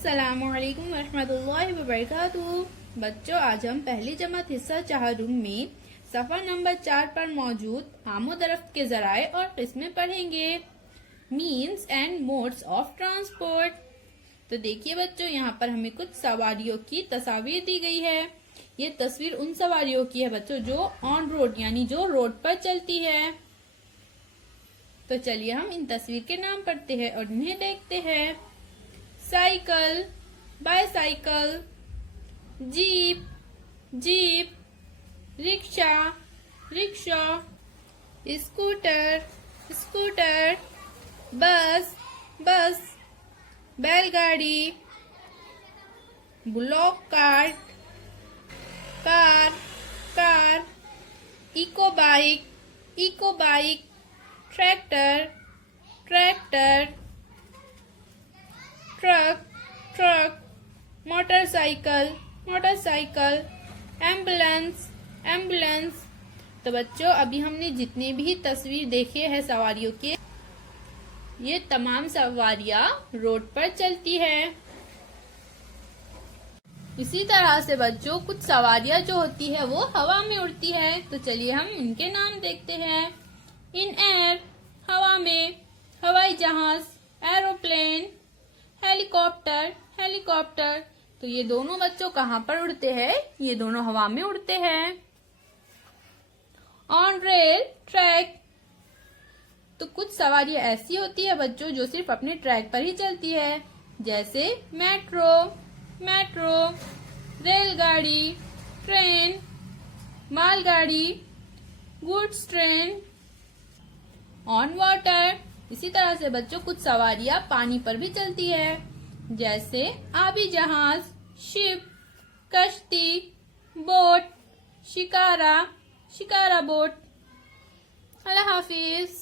अस्सलामुअलैकुम वरहमतुल्लाहि वबरकातुहू। बच्चों, आज हम पहली जमात हिस्सा चहारुम में सफ़ा नंबर 4 पर मौजूद आमोदरफ्त के ज़राए और किस्में पढ़ेंगे। Means and modes of transport. तो देखिए बच्चों, यहाँ पर हमें कुछ सवारियों की तस्वीर दी गई है। ये तस्वीर उन सवारियों की है बच्चों जो ऑन रोड यानी जो रोड पर चलती है। तो चलिए हम इन तस्वीर के नाम पढ़ते हैं और इन्हें देखते हैं। Cycle, bicycle, jeep, jeep, rickshaw, rickshaw, scooter, scooter, bus, bus, बैलगाड़ी, bullock cart, car, car, eco bike, eco bike, tractor, tractor, truck, truck, motorcycle, motorcycle, ambulance, ambulance. तो बच्चों, अभी हमने जितने भी तस्वीर देखे हैं सवारियों के, ये तमाम सवारियां रोड पर चलती है। इसी तरह से बच्चों, कुछ सवारियां जो होती है वो हवा में उड़ती है। तो चलिए हम इनके नाम देखते हैं। इन एयर, हवा में, हवाई जहाज, एरोप्लेन, हेलीकॉप्टर, हेलीकॉप्टर। तो ये दोनों बच्चों कहाँ पर उड़ते हैं? ये दोनों हवा में उड़ते हैं। On rail, track. तो कुछ सवारियां ऐसी होती है बच्चों जो सिर्फ अपने ट्रैक पर ही चलती है, जैसे मेट्रो, मेट्रो, रेलगाड़ी, ट्रेन, मालगाड़ी, गुड्स ट्रेन। On water. इसी तरह से बच्चों कुछ सवारियां पानी पर भी चलती है, जैसे आबी जहाज, शिप, कश्ती, बोट, शिकारा, शिकारा बोट। अल्लाह हाफिज।